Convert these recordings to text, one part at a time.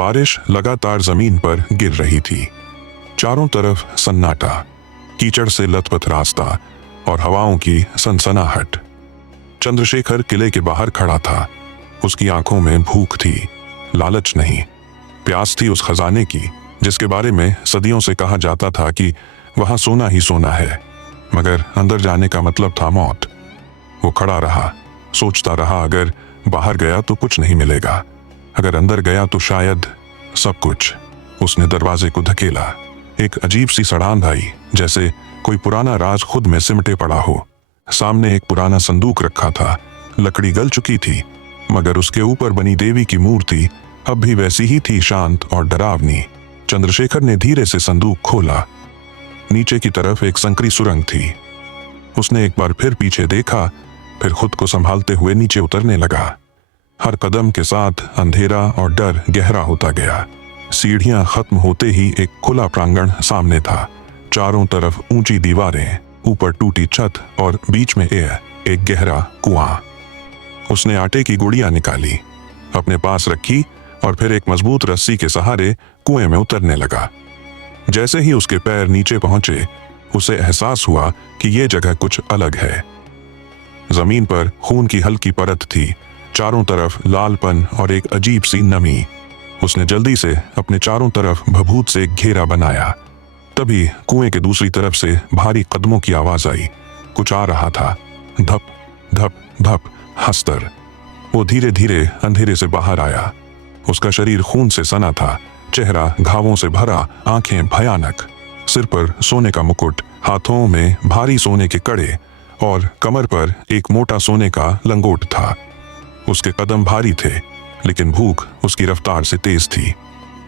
बारिश लगातार जमीन पर गिर रही थी। चारों तरफ सन्नाटा, कीचड़ से लथपथ रास्ता और हवाओं की सनसनाहट। चंद्रशेखर किले के बाहर खड़ा था। उसकी आंखों में भूख थी, लालच नहीं। प्यास थी उस खजाने की जिसके बारे में सदियों से कहा जाता था कि वहां सोना ही सोना है, मगर अंदर जाने का मतलब था मौत। वो खड़ा रहा, सोचता रहा, अगर बाहर गया तो कुछ नहीं मिलेगा, अगर अंदर गया तो शायद सब कुछ। उसने दरवाजे को धकेला। एक अजीब सी सड़ांध आई, जैसे कोई पुराना राज खुद में सिमटे पड़ा हो। सामने एक पुराना संदूक रखा था। लकड़ी गल चुकी थी, मगर उसके ऊपर बनी देवी की मूर्ति अब भी वैसी ही थी, शांत और डरावनी। चंद्रशेखर ने धीरे से संदूक खोला। नीचे की तरफ एक संकरी सुरंग थी। उसने एक बार फिर पीछे देखा, फिर खुद को संभालते हुए नीचे उतरने लगा। हर कदम के साथ अंधेरा और डर गहरा होता गया। सीढ़ियां खत्म होते ही एक खुला प्रांगण सामने था। चारों तरफ ऊंची दीवारें, ऊपर टूटी छत और बीच में एक गहरा कुआं। उसने आटे की गुड़िया निकाली, अपने पास रखी और फिर एक मजबूत रस्सी के सहारे कुएं में उतरने लगा। जैसे ही उसके पैर नीचे पहुंचे, उसे एहसास हुआ कि यह जगह कुछ अलग है। जमीन पर खून की हल्की परत थी, चारों तरफ लालपन और एक अजीब सी नमी। उसने जल्दी से अपने चारों तरफ भभूत से एक घेरा बनाया। तभी कुएं के दूसरी तरफ से भारी कदमों की आवाज आई। कुछ आ रहा था। धप धप धप। हस्तर। वो धीरे धीरे अंधेरे से बाहर आया। उसका शरीर खून से सना था, चेहरा घावों से भरा, आंखें भयानक। सिर पर सोने का मुकुट, हाथों में भारी सोने के कड़े और कमर पर एक मोटा सोने का लंगोट था। उसके कदम भारी थे, लेकिन भूख उसकी रफ्तार से तेज थी।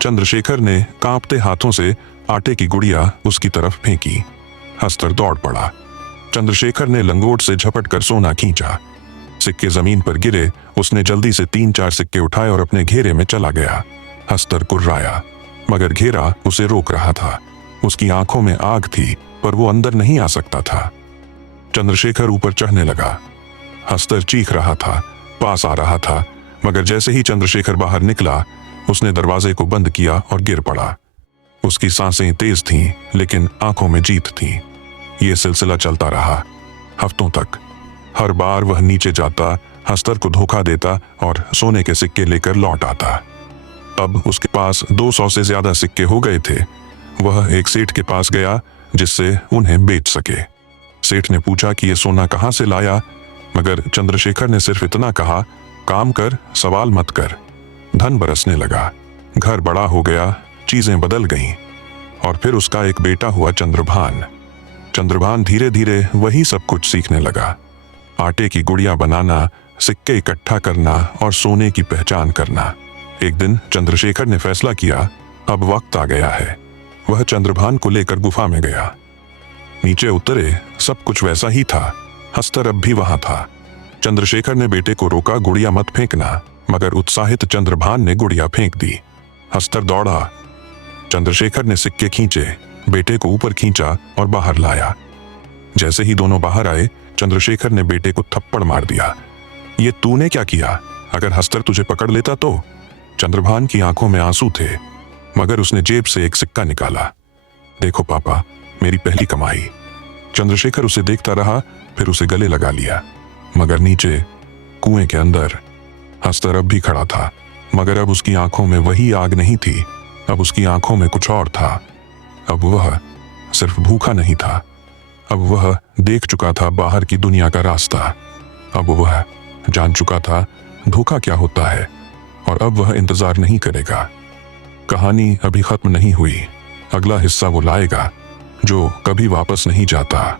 चंद्रशेखर ने कांपते हाथों से आटे की गुड़िया उसकी तरफ फेंकी। हस्तर दौड़ पड़ा। चंद्रशेखर ने लंगोट से झपट कर सोना खींचा। सिक्के जमीन पर गिरे। उसने जल्दी से 3-4 सिक्के उठाए और अपने घेरे में चला गया। हस्तर कुर्राया, मगर घेरा उसे रोक रहा था। उसकी आंखों में आग थी, पर वो अंदर नहीं आ सकता था। चंद्रशेखर ऊपर चढ़ने लगा। हस्तर चीख रहा था, पास आ रहा था, मगर जैसे ही चंद्रशेखर बाहर निकला, उसने दरवाजे को बंद किया और गिर पड़ा। उसकी सांसें तेज थीं, लेकिन आंखों में जीत थी। ये सिलसिला चलता रहा हफ्तों तक। हर बार वह नीचे जाता, हस्तर को धोखा देता और सोने के सिक्के लेकर लौट आता। अब उसके पास 200 से ज्यादा सिक्के हो गए थे। वह एक सेठ के पास गया जिससे उन्हें बेच सके। सेठ ने पूछा कि ये सोना कहां से लाया, मगर चंद्रशेखर ने सिर्फ इतना कहा, काम कर, सवाल मत कर। धन बरसने लगा। घर बड़ा हो गया, चीजें बदल गईं। और फिर उसका एक बेटा हुआ चंद्रभान। चंद्रभान धीरे धीरे वही सब कुछ सीखने लगा। आटे की गुड़िया बनाना, सिक्के इकट्ठा करना और सोने की पहचान करना। एक दिन चंद्रशेखर ने फैसला किया, अब वक्त आ गया है। वह चंद्रभान को लेकर गुफा में गया। नीचे उतरे, सब कुछ वैसा ही था। हस्तर अब भी वहां था। चंद्रशेखर ने बेटे को रोका, गुड़िया मत फेंकना, मगर उत्साहित चंद्रभान ने गुड़िया फेंक दी। हस्तर दौड़ा। चंद्रशेखर ने सिक्के खींचे, बेटे को ऊपर खींचा और बाहर लाया। जैसे ही दोनों बाहर आए, चंद्रशेखर ने बेटे को थप्पड़ मार दिया। ये तूने क्या किया? अगर हस्तर तुझे पकड़ लेता तो? चंद्रभान की आंखों में आंसू थे, मगर उसने जेब से एक सिक्का निकाला। देखो पापा, मेरी पहली कमाई। चंद्रशेखर उसे देखता रहा, फिर उसे गले लगा लिया। मगर नीचे कुएं के अंदर हस्तर अब भी खड़ा था, मगर अब उसकी आंखों में वही आग नहीं थी। अब उसकी आंखों में कुछ और था। अब वह सिर्फ भूखा नहीं था, अब वह देख चुका था बाहर की दुनिया का रास्ता। अब वह जान चुका था धोखा क्या होता है, और अब वह इंतजार नहीं करेगा। कहानी अभी खत्म नहीं हुई। अगला हिस्सा वो लाएगा जो कभी वापस नहीं जाता।